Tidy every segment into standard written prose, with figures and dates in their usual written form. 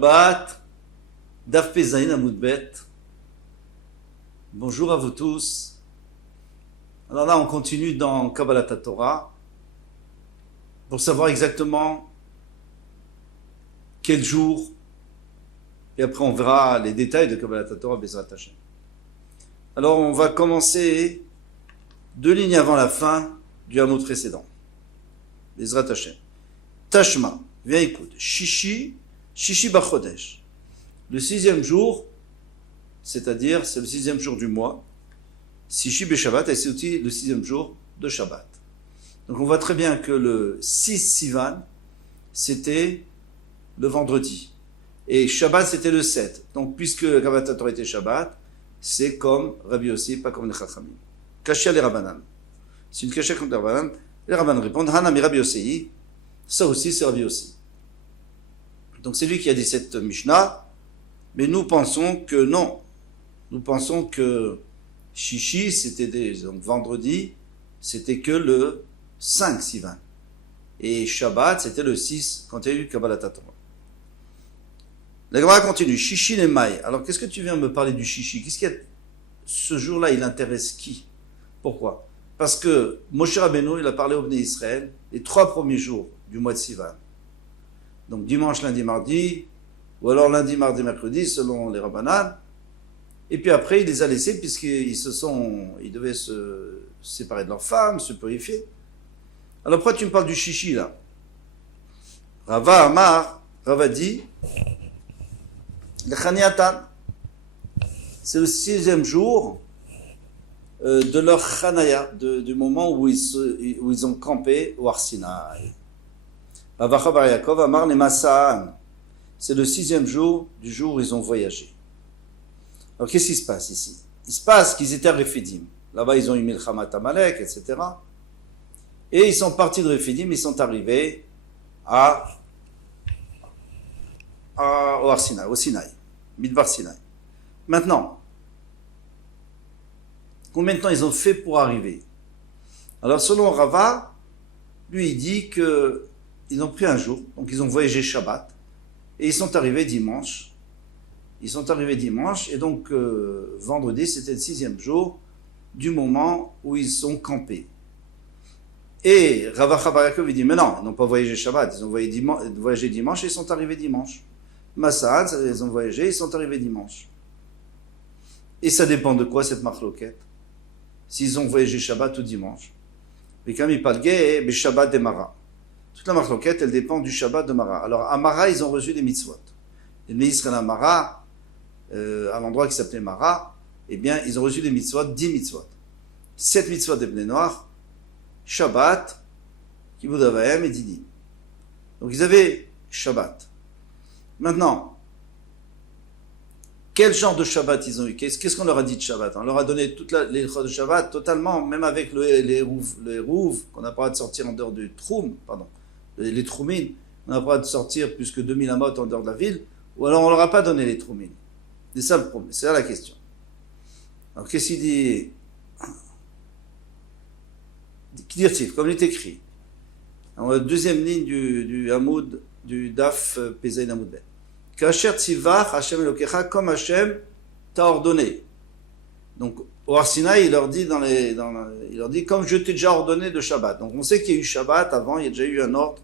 Shabbat, Daf Pezaïn Amoudbet. Bonjour à vous tous. Alors là, on continue dans Kabbalat Torah pour savoir exactement quel jour, et après on verra les détails de Kabbalat Torah Bezrat Hashem. Alors on va commencer 2 lignes avant la fin du hameau précédent. Bezrat Hashem. Tashma, viens écoute. Shishi Bachodesh. Le 6e jour, c'est-à-dire c'est le 6e jour du mois. Shishi Beshabbat, et c'est aussi le 6e jour de Shabbat. Donc on voit très bien que le 6 Sivan, c'était le vendredi. Et Shabbat, c'était le 7. Donc puisque Kabbalat Torah était Shabbat, c'est comme Rabbi Yossi, pas comme les Chachamim. Kashia les Rabbanan. C'est une kashia contre les Rabbanan. Les Rabbanan répondent, Hana mi Rabbi Yossi. Ça aussi, c'est Rabbi Yossi. Donc c'est lui qui a dit cette Mishnah. Mais nous pensons que non. Nous pensons que Shishi, c'était donc vendredi, c'était que le 5 Sivan. Et Shabbat, c'était le 6, quand il y a eu Kabbalat Torah. La Gemara continue. Shishi les mailles. Alors, qu'est-ce que tu viens me parler du Shishi? Qu'est-ce qu'il y a? Ce jour-là, il intéresse qui? Pourquoi? Parce que Moshe Rabbeinu, il a parlé au Bnei Israël les 3 premiers jours du mois de Sivan. Donc, dimanche, lundi, mardi, ou alors lundi, mardi, mercredi, selon les Rabbanan. Et puis après, il les a laissés puisqu'ils ils devaient se séparer de leurs femmes, se purifier. Alors pourquoi tu me parles du Shishi là? Rava dit, le Chaniatan, c'est le 6e jour de leur Chanaya, du moment où ils ont campé au Har Sinaï. Vavacha bar Yaakov amar le Masaan. C'est le 6e jour du jour où ils ont voyagé. Alors qu'est-ce qui se passe ici? Il se passe qu'ils étaient à Rephidim. Là-bas, ils ont eu Milchamat Amalek, etc. Et ils sont partis de Rephidim, ils sont arrivés au Har Sinaï, au Sinaï, Midbar Sinaï. Maintenant, combien de temps ils ont fait pour arriver? Alors selon Rava, lui il dit que ils ont pris un jour, donc ils ont voyagé Shabbat, et ils sont arrivés dimanche. Et donc vendredi, c'était le 6e jour du moment où ils sont campés. Et Rava bar Yaakov, il dit, mais non, ils n'ont pas voyagé Shabbat, ils ont voyagé dimanche et ils sont arrivés dimanche. Massad, ils ont voyagé, ils sont arrivés dimanche. Et ça dépend de quoi cette marloquette? S'ils ont voyagé Shabbat ou dimanche. Mais comme il parle gay, mais Shabbat de Mara. Toute la marloquette, elle dépend du Shabbat de Mara. Alors à Mara, ils ont reçu des mitzvot. Les ministres à Mara, à l'endroit qui s'appelait Mara, eh bien, ils ont reçu des mitzvot, 10 mitzvot. 7 mitzvot des Bnei Noach, Shabbat, Kibud Avayim et Didi. Donc ils avaient Shabbat. Maintenant, quel genre de Shabbat ils ont eu? Qu'est-ce qu'on leur a dit de Shabbat? On leur a donné toute les de Shabbat totalement, même avec les rouves, qu'on n'a pas le droit de sortir en dehors du Troum, les Troumines, on n'a pas le droit de sortir plus que 2000 amot en dehors de la ville, ou alors on leur a pas donné les Troumines. C'est ça le problème, c'est là la question. Alors qu'est-ce qu'il dit? Kdirtif, comme il est écrit. Alors, la 2e ligne du Hamoud, du Daf Pezaïn Amoudbet. Kasher tzivach Hashem Elokecha, comme Hashem t'a ordonné. Donc, au Har Sinaï, il leur dit comme je t'ai déjà ordonné de Shabbat. Donc, on sait qu'il y a eu Shabbat avant, il y a déjà eu un ordre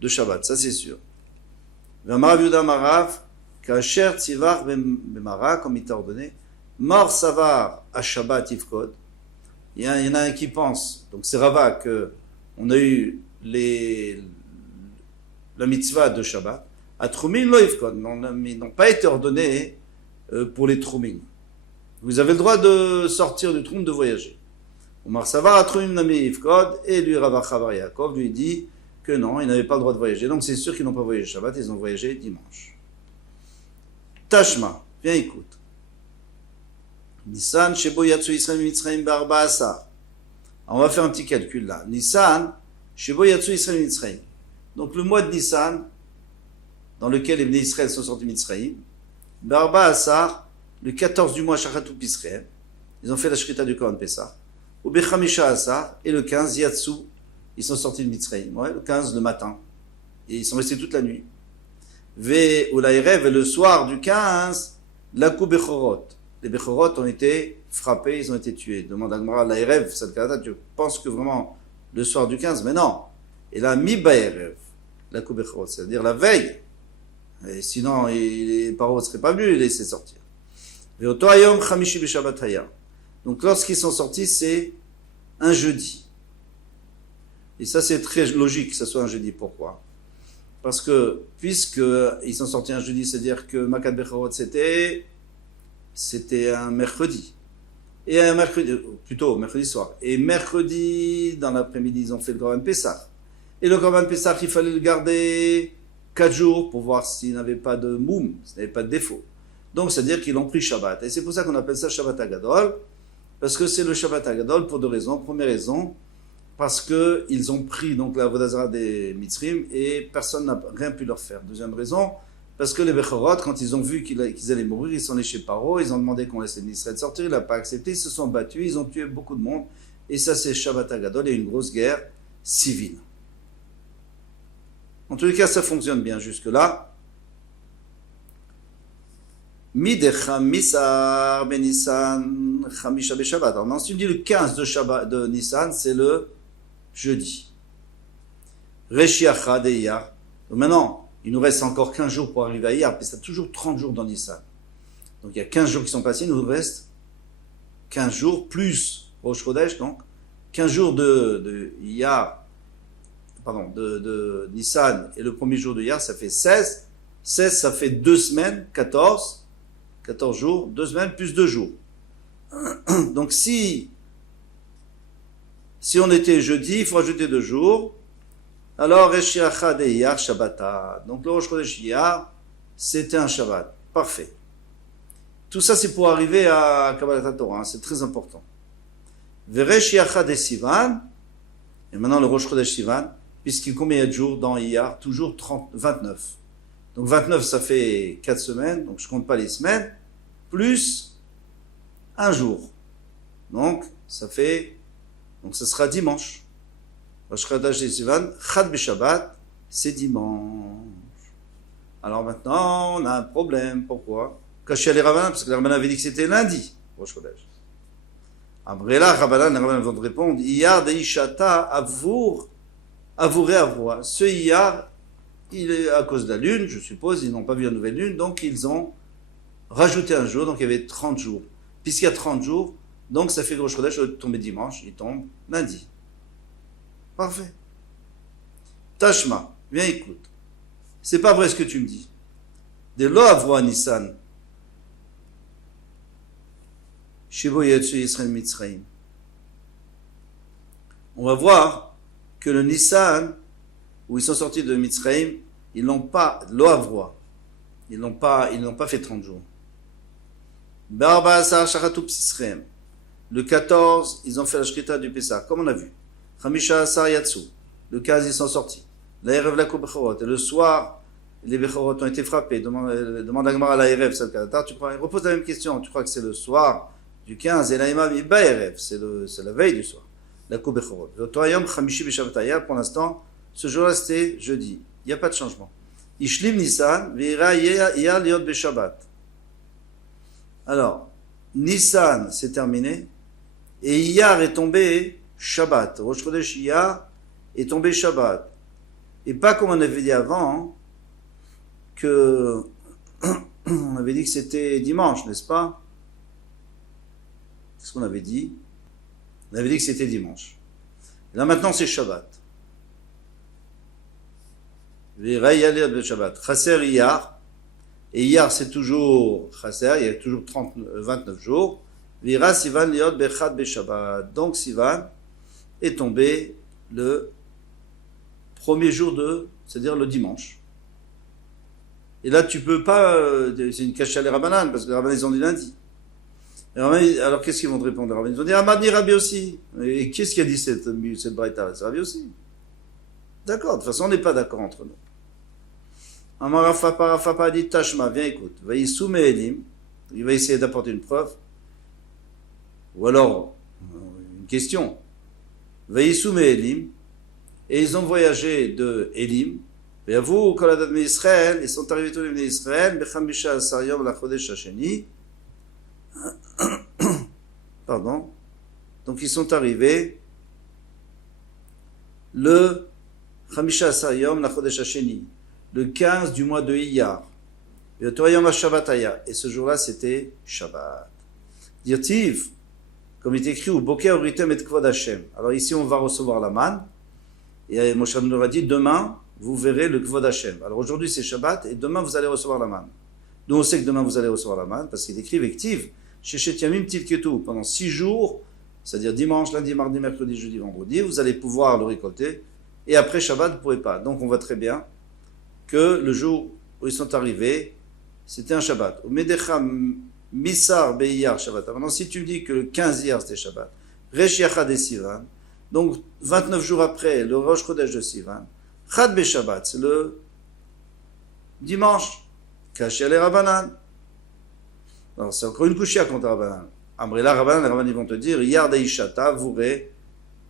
de Shabbat, ça c'est sûr. V'amarav Yuda Marav, Kasher tzivach b'mara, comme il t'a ordonné. Mor savar à Shabbat Yifkod. Il y en a un qui pense, donc c'est Rava, que on a eu la mitzvah de Shabbat. À Troumin lo Yifkod, mais ils n'ont pas été ordonnés pour les Troumin. Vous avez le droit de sortir du Troum, de voyager. Omar Savar à Troumin nami Yifkod, et lui Rava bar Yaakov lui dit que non, ils n'avaient pas le droit de voyager. Donc c'est sûr qu'ils n'ont pas voyagé Shabbat, ils ont voyagé dimanche. Tashma, viens écoute. Nissan, Shebo Yatsu Israël Mitzrayim Barba Asar. On va faire un petit calcul là. Nissan, Shebo Yatsu Israël Mitzrayim. Donc le mois de Nissan, dans lequel les Bnei Israël sont sortis de Mitzrayim, Barba Asar, le 14 du mois Shachatou Israël, ils ont fait la Shrita du Kohan Pessah. Ou Bechamisha Asar, et le 15 Yatsu, ils sont sortis de Mitzrayim. Ouais, le 15 le matin. Et ils sont restés toute la nuit. ou l'Aïrev, et le soir du 15, la coupe Bechorot. Les Bechorot ont été frappés, ils ont été tués. Demande à Gmara, l'Aïrev, tu penses que vraiment le soir du 15, mais non. Et là, mi Ba'erev, la coupe Bechorot, c'est-à-dire la veille. Et sinon, les parents ne seraient pas venus les laisser sortir. Donc lorsqu'ils sont sortis, c'est un jeudi. Et ça, c'est très logique que ce soit un jeudi. Pourquoi? Parce que, puisqu'ils sont sortis un jeudi, c'est-à-dire que Makat Bechorot, c'était un mercredi. Et un mercredi, plutôt mercredi soir. Et mercredi, dans l'après-midi, ils ont fait le Korban Pessah. Et le Korban Pessah, il fallait le garder 4 jours pour voir s'il n'avait pas de moum, s'il n'avait pas de défaut. Donc, c'est-à-dire qu'ils l'ont pris Shabbat. Et c'est pour ça qu'on appelle ça Shabbat Agadol, parce que c'est le Shabbat Agadol pour deux raisons. Première raison, parce qu'ils ont pris donc la Vodazara des Mitzrim et personne n'a rien pu leur faire. Deuxième raison, parce que les Bechorot, quand ils ont vu qu'ils allaient mourir, ils sont allés chez Paro, ils ont demandé qu'on laisse les Israël sortir, il n'a pas accepté, ils se sont battus, ils ont tué beaucoup de monde. Et ça, c'est Shabbat Agadol et une grosse guerre civile. En tous les cas, ça fonctionne bien jusque-là. Midecham Misar ben Nissan Chamisha Beshabbat. Alors, ensuite, dit le 15 de Nissan, c'est le jeudi. Reshiacha de Iyar. Donc maintenant, il nous reste encore 15 jours pour arriver à Iyar, parce qu'il y a toujours 30 jours dans Nissan. Donc il y a 15 jours qui sont passés, il nous reste 15 jours, plus Rosh Chodesh, donc 15 jours de Iyar, pardon, de Nissan, et le premier jour de Iyar, ça fait 16. 16, ça fait 2 semaines, 14 jours, 2 semaines plus 2 jours. Donc si on était jeudi, il faut ajouter 2 jours. Alors, Reshiacha de Iyar Shabbata. Donc le Rosh Chodesh Iyar, c'était un Shabbat. Parfait. Tout ça, c'est pour arriver à Kabbalat Torah, hein, c'est très important. Vereshiacha de Sivan, et maintenant le Rosh Chodesh Sivan, puisqu'il combien il y a de jours dans Iyar? Toujours 29. Donc 29, ça fait 4 semaines, donc je ne compte pas les semaines, plus un jour. Donc, ça sera dimanche. Rosh Chodesh Sivan, Chad B'Shabbat, c'est dimanche. Alors maintenant, on a un problème. Pourquoi? Caché les rabbins, parce que les rabbins avaient dit que c'était lundi, Rosh Chodesh. Après là, les rabbins vont répondre, Iyar de Ishata, Avour, Avour. Ce Iyar, il est à cause de la lune, je suppose, ils n'ont pas vu la nouvelle lune, donc ils ont rajouté un jour, donc il y avait 30 jours. Puisqu'il y a 30 jours, donc ça fait que Rosh Chodesh, au lieu de tomber dimanche, il tombe lundi. Parfait. Tashma, viens écoute. C'est pas vrai ce que tu me dis. De lo avroa Nissan. Shivo yetsu Yisrael Mitzrayim. On va voir que le Nissan, où ils sont sortis de Mitzrayim, ils n'ont pas, lo avroa. Ils n'ont pas fait 30 jours. Barba Asar Shachatu Psisrem. Le 14, ils ont fait la Shrita du Pessah, comme on a vu. Chamisha Asar Yatsu. Le 15, ils sont sortis. L'Aïrev Lakou Bechorot. Et le soir, les Bechorot ont été frappés. Demande à Gmara à l'Aïrev, c'est le Kadatar. Repose la même question. Tu crois que c'est le soir du 15 et l'Aïma Ba'erev, c'est la veille du soir. Lakou Bechorot. L'Otoyom Chamishi Beshavataya, pour l'instant, ce jour-là, c'était jeudi. Il n'y a pas de changement. Ishlim Nissan, Veira Iyar Liot Beshabbat. Alors, Nissan, c'est terminé. Et Iyar est tombé Shabbat. Rosh Chodesh Iyar est tombé Shabbat. Et pas comme on avait dit avant, que on avait dit que c'était dimanche, n'est-ce pas? C'est ce qu'on avait dit. On avait dit que c'était dimanche. Et là maintenant c'est Shabbat. Shabbat. Chaser Iyar. Et Iyar c'est toujours Chaser, il y a toujours 29 jours. Vira Sivan Liot Bechad Beshabbat. Donc Sivan est tombé le premier jour c'est-à-dire le dimanche. Et là, tu peux pas, c'est une cache à les rabbanan, parce que les rabbanan, ils ont dit lundi. Alors, qu'est-ce qu'ils vont te répondre? Les rabbins, ils vont dire, Amadni Rabbi aussi. Et qu'est-ce qui a dit cette braïta? C'est Rabbi aussi. D'accord, de toute façon, on n'est pas d'accord entre nous. Amarafa a dit, Tashma, viens écoute. Va y soumet Elim. Il va essayer d'apporter une preuve. Ou alors, une question. Va y soumet Elim. Et ils ont voyagé de Elim Et vous, Koladat Israël, ils sont arrivés tous les Bnei Israël, Bechamisha Asar Yom la Chodesh Hasheni. Pardon. Donc ils sont arrivés le Chamisha Asar Yom la Chodesh Hasheni, le 15 du mois de Iyar. Et ce jour-là, c'était Shabbat. Dirtiv, comme il est écrit, ou Boker Uritem et Kvod Hashem. Alors ici, on va recevoir la manne. Et Moshe nous a dit, demain, vous verrez le Kvod Hashem. Alors aujourd'hui, c'est Shabbat, et demain, vous allez recevoir la manne. Nous, on sait que demain, vous allez recevoir la manne, parce qu'il écrit, Vektiv, Sheshet Yamim Tilketu, pendant 6 jours, c'est-à-dire dimanche, lundi, mardi, mercredi, jeudi, vendredi, vous allez pouvoir le récolter. Et après Shabbat, vous ne pourrez pas. Donc on voit très bien que le jour où ils sont arrivés, c'était un Shabbat. Medecha Misar Beiyar Shabbat. Maintenant, si tu me dis que le 15 hier c'était Shabbat, Resh Yachad et Sivan, donc 29 jours après le Rosh Chodesh de Sivan, Chad Be Shabbat, c'est le dimanche. Kashia les Rabbanan. Alors c'est encore une couchia contre Rabbanan. Amrela Rabbanan, les Rabbanan ils vont te dire, Yar Deishata, Vouré,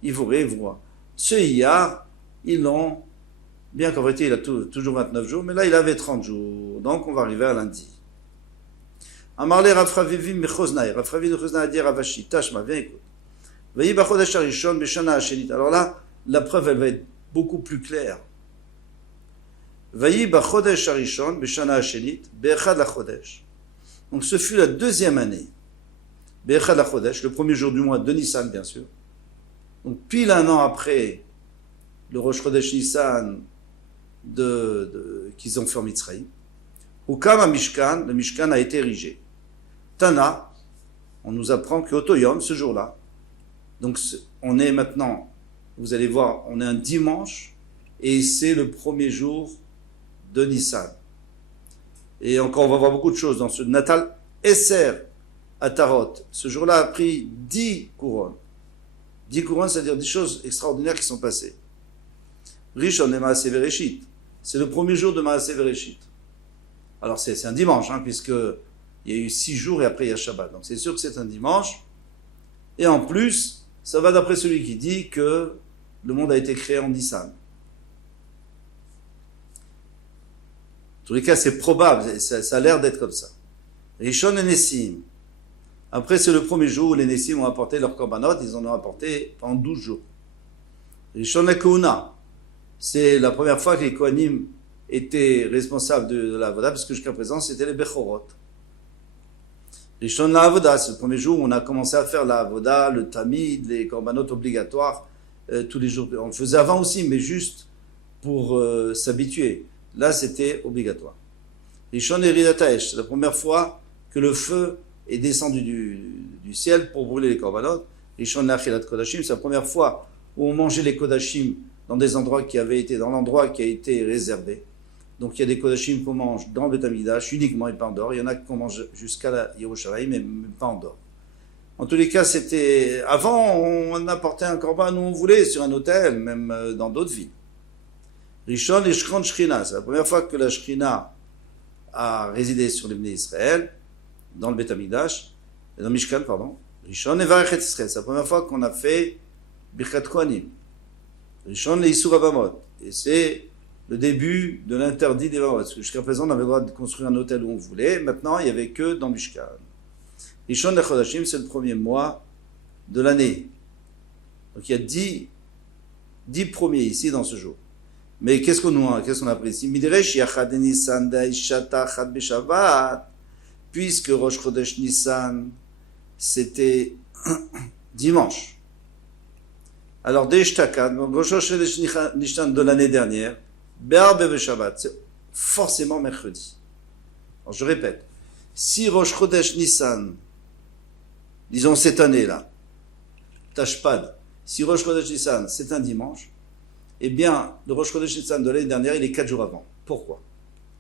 Ivouré, Voura. Ce Yar, ils l'ont. Bien qu'en vérité, il a toujours 29 jours, mais là, il avait 30 jours. Donc, on va arriver à lundi. Amarle Rafravivim Mechoznaï. Rafravim Mechoznaï a dit Ravashi, Tashma, viens écoute. Veillez Bachodesh Harishon, Beshana Hashenit. Alors là, la preuve, elle va être beaucoup plus claire. Veillez Bachodesh Harishon, Beshana Hashenit, Be'echad la Chodesh. Donc, ce fut la deuxième année. Be'echad la Chodesh, le premier jour du mois de Nissan, bien sûr. Donc, pile un an après le Rosh Chodesh Nissan, qu'ils ont fait en Mitzrayim. Hukam à Mishkan, le Mishkan a été érigé. Tana, on nous apprend que Otoyom, ce jour-là, donc on est maintenant, vous allez voir, on est un dimanche, et c'est le premier jour de Nissan. Et encore, on va voir beaucoup de choses dans ce Natal Esser à Tarot. Ce jour-là a pris 10 couronnes. 10 couronnes, c'est-à-dire des choses extraordinaires qui sont passées. Rishon et Maaseh Bereshit. C'est le premier jour de Maaseh Bereshit. Alors c'est un dimanche, puisque il y a eu 6 jours et après il y a Shabbat. Donc c'est sûr que c'est un dimanche. Et en plus, ça va d'après celui qui dit que le monde a été créé en Nissan. En tous les cas, c'est probable, ça a l'air d'être comme ça. Rishon et Nessim. Après, c'est le premier jour où les Nessim ont apporté leurs korbanot, ils en ont apporté pendant 12 jours. Rishon et Kouna. C'est la première fois que les Kohanim étaient responsables de la Avoda, parce que jusqu'à présent, c'était les Bechorot. Rishon la Avoda, c'est le premier jour où on a commencé à faire la Avoda, le Tamid, les Korbanot obligatoires, tous les jours. On le faisait avant aussi, mais juste pour s'habituer. Là, c'était obligatoire. Rishon et Ridataesh, c'est la première fois que le feu est descendu du ciel pour brûler les Korbanot. Rishon la Achilat Kodashim, c'est la première fois où on mangeait les Kodashim dans des endroits qui avaient été, dans l'endroit qui a été réservé. Donc il y a des kodashim qu'on mange dans le Beth Amikdash uniquement et pas en dehors. Il y en a qu'on mange jusqu'à la Yerushalayim, mais pas en dehors. En tous les cas, c'était... Avant, on apportait un korban où on voulait, sur un hôtel, même dans d'autres villes. Rishon et Shkron Shchina, c'est la première fois que la Shchina a résidé sur les Bnei Israël, dans le Beth Amikdash, dans Mishkan, pardon. Rishon et Varachet Israël, c'est la première fois qu'on a fait Birkat Kohanim. Rishon et Isur Avamot. Et c'est le début de l'interdit des Avamot. Parce que jusqu'à présent, on avait le droit de construire un hôtel où on voulait. Maintenant, il n'y avait que dans Mishkan. Rishon et Chodashim, c'est le premier mois de l'année. Donc il y a 10 premiers ici dans ce jour. Mais qu'est-ce qu'on a appris ici? Midresh Yachad Nissan Daishata Chad Beshavat. Puisque Rosh Chodesh Nissan, c'était dimanche. Alors, Deishtakad, Rosh Chodesh Nissan de l'année dernière, Be'arbe Beshavat, c'est forcément mercredi. Alors, je répète, si Rosh Chodesh Nissan, disons cette année-là, Tashpad, si Rosh Chodesh Nissan, c'est un dimanche, eh bien, le Rosh Chodesh Nissan de l'année dernière, il est 4 jours avant. Pourquoi?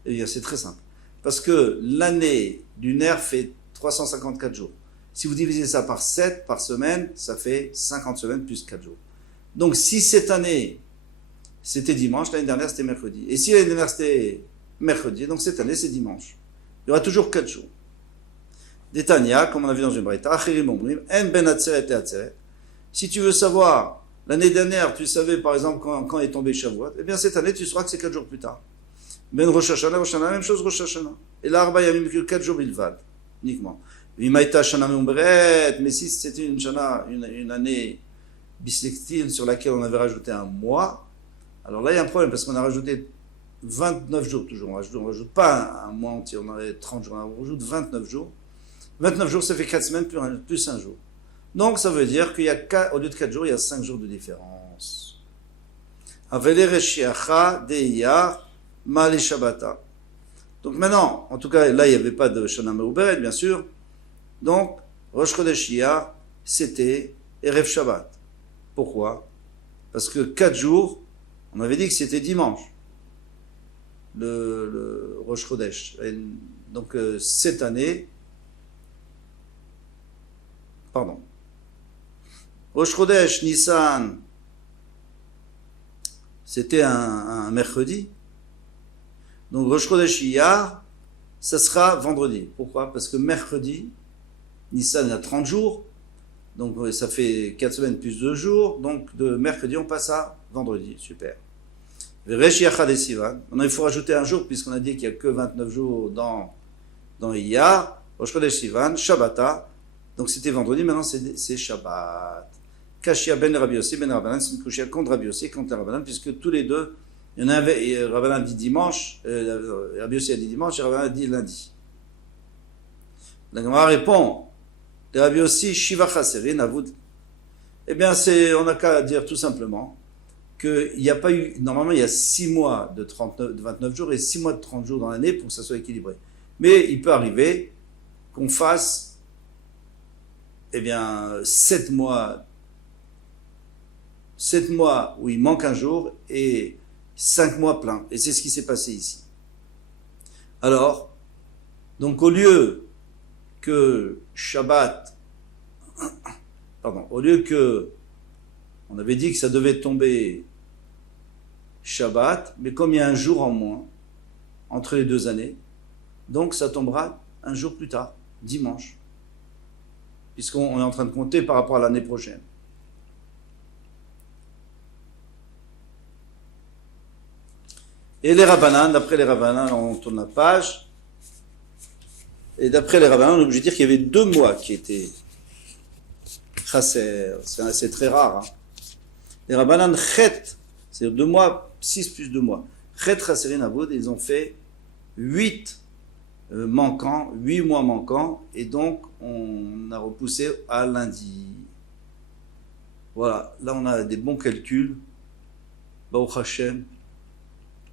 Eh bien, c'est très simple. Parce que l'année lunaire fait 354 jours. Si vous divisez ça par 7 par semaine, ça fait 50 semaines plus 4 jours. Donc, si cette année, c'était dimanche, l'année dernière, c'était mercredi. Et si l'année dernière, c'était mercredi, donc cette année, c'est dimanche. Il y aura toujours 4 jours. Détania, comme on a vu dans une braïta, Achirim Omrim, En Ben Atzeret et Atzeret. Si tu veux savoir L'année dernière, tu savais par exemple quand est tombé Shavuot. Eh bien cette année, tu sauras que c'est 4 jours plus tard. Ben Rosh Hashanah, même chose Rosh Hashanah. Et là, Arba Yamim que 4 jours bilvad, uniquement. Vimaïta Shana Meumberet, mais si c'était une année bissextile sur laquelle on avait rajouté un mois, alors là il y a un problème parce qu'on a rajouté 29 jours toujours. On ne rajoute pas un mois entier, on avait 30 jours, on rajoute 29 jours. 29 jours, ça fait 4 semaines plus un jour. Donc ça veut dire qu'il y a, au lieu de 4 jours, il y a 5 jours de différence. Avele Reshiacha Deiyar Mali Shabbata. Donc maintenant, en tout cas, là il n'y avait pas de Shana Meuberet, bien sûr. Donc, Rosh Chodesh Iyar, c'était Erev Shabbat. Pourquoi? Parce que 4 jours, on avait dit que c'était dimanche, le Rosh Chodesh. Et donc, cette année, pardon, Rosh Chodesh Nissan, c'était un mercredi. Donc, Rosh Chodesh Iyar, ça sera vendredi. Pourquoi? Parce que mercredi, Nissan a 30 jours, donc ça fait 4 semaines plus 2 jours, donc de mercredi on passe à vendredi, super. Resh Yachad et Sivan, maintenant il faut rajouter un jour puisqu'on a dit qu'il n'y a que 29 jours dans Iyar, Rosh Chodesh Sivan, Shabbata, donc c'était vendredi, maintenant c'est Shabbat. Kashia ben Rabbi Yossi, ben Rabbanan, c'est une Kashia contre Rabbi Yossi, contre Rabbanan, puisque tous les deux, il y en avait, Rabbanan dit dimanche, Rabbi Yossi a dit dimanche, et Rabbanan a dit lundi. La Gemara répond, Rabbi Yossi, Shiva Chaserin, Avoud. Eh bien, on n'a qu'à dire tout simplement qu'il n'y a pas eu, normalement, il y a 6 mois de 29 jours et 6 mois de 30 jours dans l'année pour que ça soit équilibré. Mais il peut arriver qu'on fasse, eh bien, 7 mois où il manque un jour et 5 mois pleins. Et c'est ce qui s'est passé ici. Alors, donc au lieu que Shabbat, au lieu que on avait dit que ça devait tomber Shabbat, mais comme il y a un jour en moins entre les 2 années, donc ça tombera un jour plus tard, dimanche, puisqu'on est en train de compter par rapport à l'année prochaine. Et les Rabbanan, d'après les Rabbanan, on tourne la page. Et d'après les rabbins, on est obligé de dire qu'il y avait 2 mois qui étaient chasser. C'est très rare. Hein. Les rabbanan chet, c'est 2 mois, 6 plus 2 mois. Chet chasserin avoud, ils ont fait 8 manquants, 8 mois manquants, et donc on a repoussé à lundi. Voilà, là on a des bons calculs. Baruch Hashem.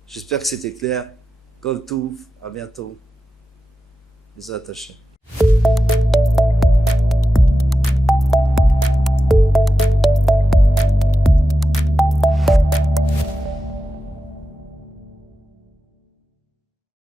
J'espère que c'était clair. Kol Touv, à bientôt. Bezrat Hashem.